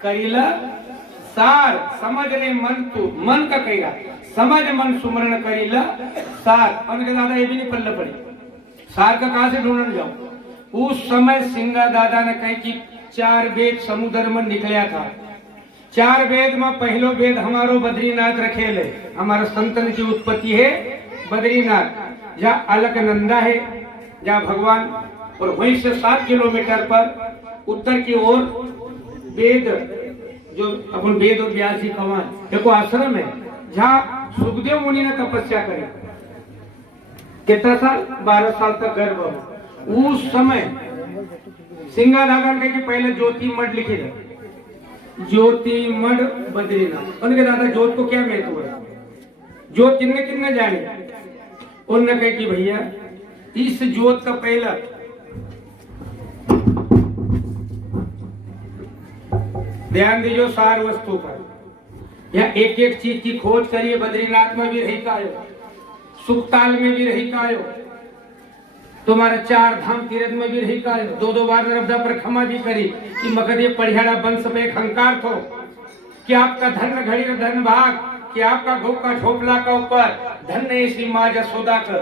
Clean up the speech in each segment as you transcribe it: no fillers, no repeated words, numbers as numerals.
करीला सार, समझने मन तू, मन का कहेगा समझ मन सुमरण करीला सार। उनके दादा ये भी नहीं पल्ले पड़ी, सार का कहां से ढूंढने जाओ। उस समय सिंगा दादा ने कही कि 4 वेद समुद्र में निकलिया था। 4 वेद में पहलो वेद हमारो बद्रीनाथ रखेले, हमारा संतन की उत्पत्ति है बद्रीनाथ, जहाँ अलकनंदा है, जहाँ भगवान, और वहीं से 7 किलोमीटर पर उत्तर की ओर वेद, जो अपन वेद और व्यास जी का देखो आश्रम है, जहाँ सुखदेव मुनि ने तपस्या करी। कितना साल? 12 साल तक गर्भ हो। उस समय सिंगा दादा ने कि पहले ज्योति मठ लिखे थे, ज्योति मठ बद्रीनाथ। उनके दादा ज्योत को क्या महत्व है, ज्योत किन्ने किन्ने जाने। उन्होंने कहा कि भैया इस ज्योत का पहला ध्यान दीजिए सार वस्तु पर, या एक एक चीज की खोज करिए। बद्रीनाथ में भी रही का आयो, सुखताल में भी रही का आयो, तुम्हारा 4 धाम तीर्थ में भी रही का आयो, 2 बार नर्मदा पर क्षमा भी करी कि मगध ये पढ़ियाड़ा वंश में एक हंकार थो कि आपका धन घड़ी धन भाग, कि आपका गौ का झोपला का ऊपर धन ऐसी माँ जसोदा कर,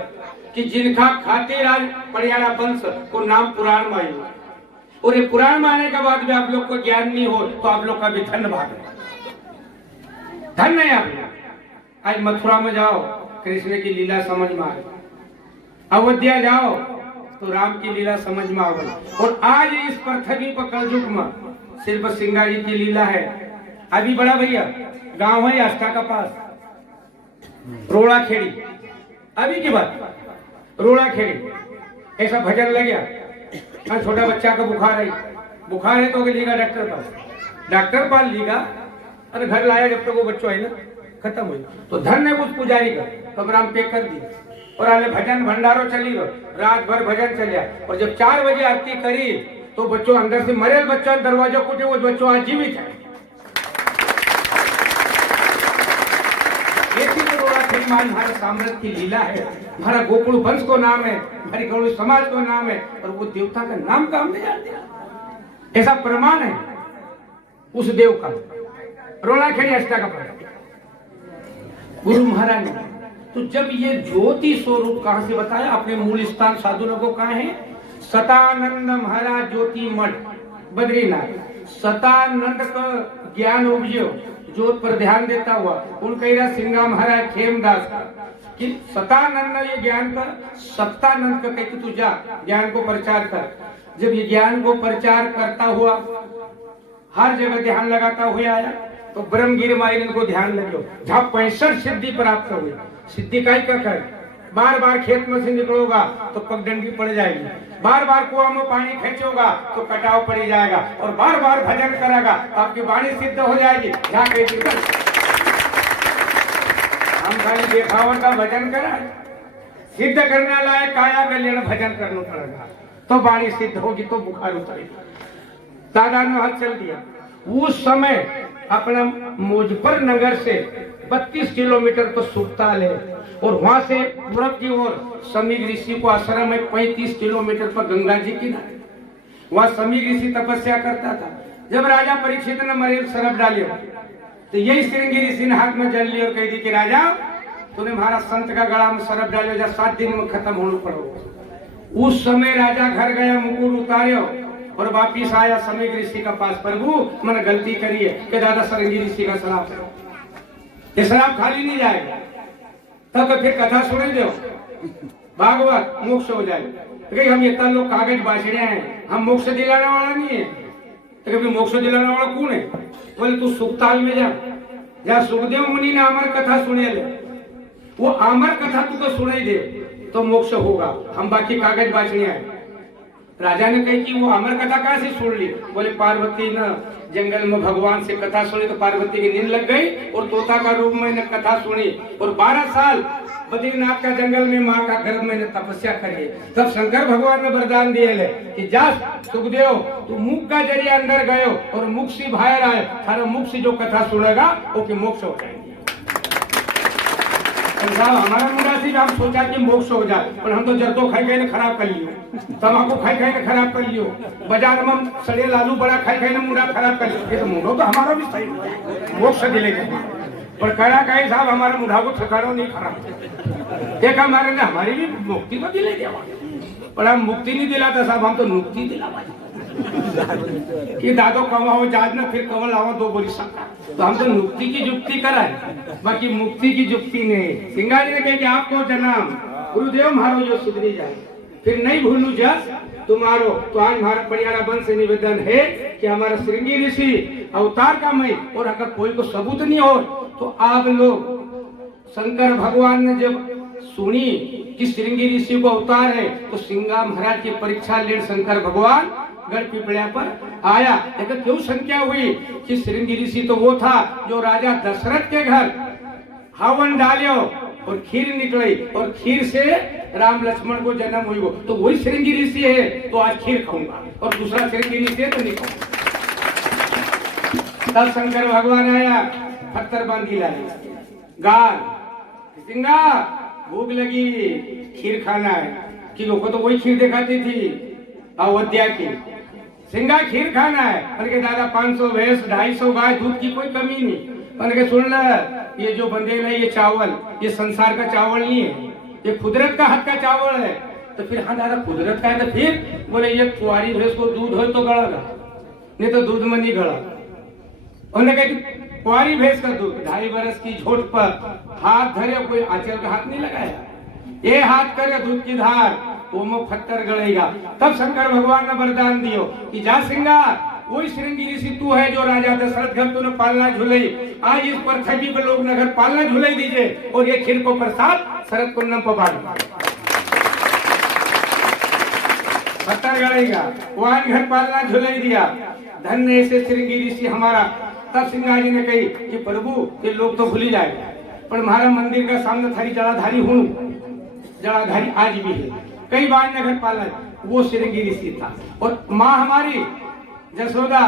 कि जिनका खातिर आज पढ़ियाड़ा वंश को नाम पुराण में आयो। और ये पुराण में आने के बाद भी आप लोग को ज्ञान नहीं हो तो आप लोग का भी धन भाग, धन नहीं। आप आज मथुरा में जाओ, कृष्ण की लीला समझ में आए, अयोध्या जाओ तो राम की लीला समझ में आवे। और आज इस पृथ्वी पर कलयुग में सिर्फ सिंगा जी की लीला है। अभी बड़ा भैया गांव है आस्था का पास, रोड़ा खेड़ी, अभी की बात, रोड़ा खेड़ी ऐसा भजन लग गया। छोटा बच्चा का बुखार है तो लेगा डॉक्टर पास, डॉक्टर पास लेगा, अरे घर लाया जब तक वो बच्चों है ना खत्म हुई, तो धन है उस पुजारी का कमरा में पैक कर दी, और आले भजन भंडारो चली रहो, रात भर भजन चलिया। और जब 4 बजे आरती करी तो बच्चों अंदर से मरेल बच्चों दरवाजा कुटे, वो बच्चों आज जीवित है। हमारा साम्राज्य की लीला है, हमारा गोकुल वंश को नाम है, हमारी गौड़ समाज को नाम है, और वो देवता का नाम का हमने जान दिया। ऐसा प्रमाण है उस देव का। रोड़ा खेड़ी अष्टा का गुरु महाराज ने तो जब ये ज्योति स्वरूप कहां से बताया, अपने मूल स्थान साधु लोगों कहां है, सतानंद महाराज ज्योति मठ बद्रीनाथ। सतानंद का ज्ञान उपजो ज्योत पर ध्यान देता हुआ उनका सिंगा महाराज खेमदास का कि सतानंद ये ज्ञान का, सत्तानंद का कहते तू जा ज्ञान को प्रचार कर। जब ये ज्ञान को प्रचार करता हुआ हर जगह ध्यान लगाता हुआ आया तो ब्रह्मगिरी माई इनको ध्यान लगे, जहाँ 65 सिद्धि प्राप्त हुई। सिद्धि का कर, बार बार खेत में से निकलोगा तो पगडंडी पड़ जाएगी, बार बार कुआं में पानी खींचोगा तो कटाव पड़ जाएगा, और बार बार भजन करेगा तो आपकी वाणी सिद्ध हो जाएगी। हम खाली देखावट का भजन करा, सिद्ध करने लायक काया गलियां भजन करना पड़ेगा तो वाणी सिद्ध होगी, तो बुखार उतरेगा। दादा ने हाथ चल दिया। उस समय अपना मुजफ्फर नगर से 32 किलोमीटर तो सुखताल है, और वहां से पूरब की ओर समीर ऋषि को आश्रम है 35 किलोमीटर पर गंगा जी की किनारे। वहां समीर ऋषि तपस्या करता था। जब राजा परीक्षित ने मरेल सरप डालियो तो यही श्रृंगी ऋषि ने हाथ में जल लिया और कह दी कि राजा तूने हमारा संत का गला में सरप डालियो, जा 7 दिन में खत्म होना पड़ो। उस समय राजा घर गया, मुकुट उतारियो और वापिस आया समीर ऋषि का पास। प्रभु मैंने गलती करी है कि दादा श्रृंगी ऋषि का शराब, ये शराब खाली नहीं जाएगा। तब तो फिर कथा सुने दो, भागवत मोक्ष हो जाए। तो हम इतना लोग कागज बांचड़े हैं, हम मोक्ष दिलाने वाला नहीं है। तो कभी मोक्ष दिलाने वाला कौन है? बोले तू सुखताल में जा, जहाँ सुखदेव मुनि ने अमर कथा सुने ले, वो अमर कथा तुझको सुनाई दे तो मोक्ष होगा। हम बाकी कागज बांचने आए। राजा ने कही कि वो अमर कथा कहाँ से सुन ली? बोले पार्वती ने जंगल में भगवान से कथा सुनी तो पार्वती की नींद लग गई और तोता का रूप में कथा सुनी, और 12 साल बद्रीनाथ का जंगल में माँ का गर्भ में तपस्या करी। तब शंकर भगवान ने वरदान दिए कि जा सुखदेव तू मुख का जरिए अंदर गयो और मुख से बाहर आए, थारा मुख से जो कथा सुनेगा वो कि मोक्ष हो जाएगी। साहब हमारा मुंडा से हम सोचा कि मोक्ष हो जाए, पर हम तो जर्दो खाई खाई ने खराब कर लियो, तम्बाकू खाई खाई ने खराब कर लियो, बाजार में सड़े लालू बड़ा खाई खाई ने मुंडा खराब कर लियो। ये तो मुंडो तो हमारा भी सही मोक्ष दिले पर कड़ा कहे साहब हमारे मुंडा को ठिकाना नहीं खराब। एक हमारे ने हमारी भी मुक्ति तो दिले दिया, पर हम मुक्ति नहीं दिलाता साहब, हम तो मुक्ति दिला कि दादो कमाओ जाज ना फिर कमल आओ दो बोली सकता। तो हम तो मुक्ति की जुक्ति कराए, बाकी मुक्ति की जुक्ति नहीं। सिंगाजी ने कहा कि आपको जन्म गुरुदेव मारो जो सुधरी जाए, फिर नहीं भूलू जस तुम्हारो। तो आज हमारा परियारा वंश से निवेदन है कि हमारा श्रृंगी ऋषि अवतार का मई, और अगर कोई को सबूत नहीं हो तो आप लोग शंकर भगवान ने जब सुनी कि श्रृंगी ऋषि को अवतार है, तो सिंगा महाराज की परीक्षा ले शंकर भगवान गढ़ पिपलिया पर आया। लेकिन क्यों संख्या हुई कि श्रृंगी ऋषि तो वो था जो राजा दशरथ के घर हवन डालियो और खीर निकली, और खीर से राम लक्ष्मण को जन्म हुई। तो वही श्रृंगी ऋषि है, तो आज खीर खाऊंगा, और दूसरा श्रृंगी ऋषि है तो नहीं खाऊंगा। तब शंकर भगवान आया, पत्थर बांधी लाई गाल, सिंगा भूख लगी, खीर खाना है। कि लोगों तो वही खीर दिखाती थी अयोध्या की, सिंगा खीर खाना है। उनके दादा 500 भैंस 250 गाय, दूध की कोई कमी नहीं। उनके सुन ल, ये जो बंदे में ये चावल, ये संसार का चावल नहीं है, ये कुदरत का हाथ का चावल है। तो फिर हाँ दादा कुदरत का है, तो फिर बोले ये कुआरी भैंस को दूध हो तो गड़ेगा, नहीं तो दूध में नहीं गड़ा। उन्होंने कहा कि कुआरी भैंस का दूध 2.5 बरस की झोट पर हाथ धरे, कोई आंचल का हाथ नहीं लगाया, ये हाथ करे दूध की धार, वो में पत्थर गड़ेगा। तब शंकर भगवान ने वरदान दियो कि जा सिंगा, वही श्रृंगी ऋषि तू है जो राजा दशरथ घर तूने पालना झुलाई, आज इस पृथ्वी पर लोग नगर पालना झुलाई दीजिए, और ये खीर को प्रसाद शरद कुंडम पर बांट पत्थर गड़ेगा। वहां घर पालना झुलाई दिया, धन्य ऐसे श्रृंगी ऋषि हमारा। तब सिंगा जी ने कही कि प्रभु ये लोग तो भूल ही जाए, पर हमारा मंदिर का सामने थारी जड़ाधारी हूँ, जड़ाधारी आज भी है, कई बार नगर पालन वो श्रृंगी ऋषि था। और माँ हमारी जसोदा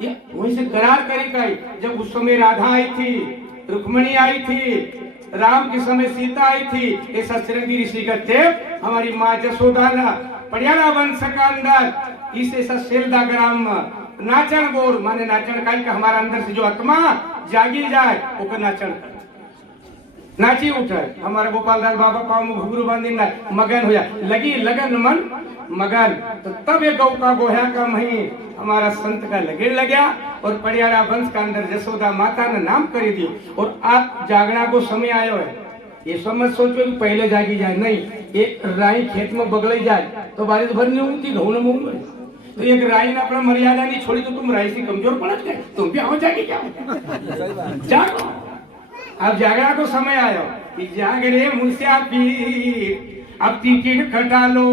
ये वहीं से करार करी गई, जब उस समय राधा आई थी, रुक्मणी आई थी, राम के समय सीता आई थी, ऐसा श्रृंगी ऋषि करते हमारी माँ जसोदा ना परियारा वंश का अंदर इस ऐसा सेलदा ग्राम नाचन गोर माने नाचन का हमारा अंदर से जो आत्मा जागी जाए वो नाचन नाची उठे। हमारा गोपाल दास बाबा पाँव में घुघरू बांधी ना मगन हो जाए, लगी लगन मन मगन। तो तब ये गौ का गोया का मही हमारा संत का लगे लगा, और परियारा वंश का अंदर जसोदा माता ने नाम कर दी। और आप जागना को समय आयो है, ये समझ सोचो कि पहले जागी जाए, नहीं एक राई खेत में बगल जाए तो बारिश भर नहीं होती, घऊ न मूंग। तो एक राई ने अपना मर्यादा नहीं छोड़ी तो तुम राई से कमजोर पड़ गए, तुम भी आओ जागे क्या जागो। अब जागना को समय आयो कि जाग रे मुसाफिर, अब टिकट कटा लो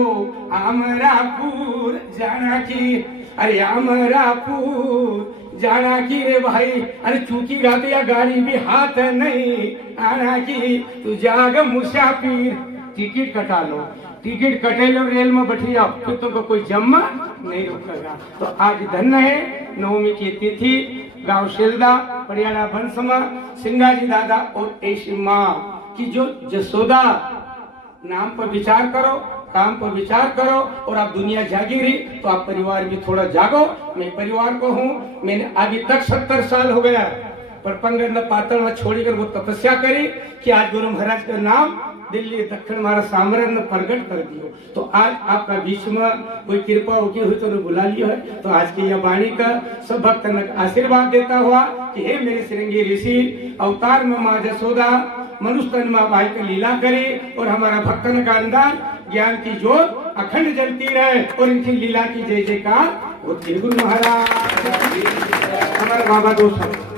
अमरापुर जाना की। अरे अमरापुर जाना की रे भाई, अरे चूकी गाते या गाड़ी भी हाथ नहीं आना की। तू जाग मुसाफिर, टिकट कटा लो, टिकट कटे लो, रेल में बैठ जाओ, फिर तुमको कोई जम्मा नहीं रोकेगा। तो आज धन्य है नवमी की तिथि, गांव शेलदा परियारा वंश में सिंगाजी दादा और ऐसी माँ की जो जसोदा नाम पर विचार करो, काम पर विचार करो, और आप दुनिया जागी रही तो आप परिवार भी थोड़ा जागो। मैं परिवार को हूँ, मैंने अभी तक 70 साल हो गया, पर पंगड़ न पातल न छोड़कर वो तपस्या करी कि आज गुरु महाराज का नाम दिल्ली दक्षिण हमारा साम्राज्य ने प्रकट कर दियो। तो आज आपका बीच में कोई कृपा होगी हुई तो बुला लियो है। तो आज की यह वाणी का सब भक्त आशीर्वाद देता हुआ कि हे मेरे श्रृंगी ऋषि अवतार में माँ जसोदा मनुष्य तन माँ भाई का लीला करे, और हमारा भक्तन का अंदर ज्ञान की जोत अखंड जलती रहे, और इनकी लीला की जय जयकार होती। गुरु महाराज हमारे बाबा दोस्त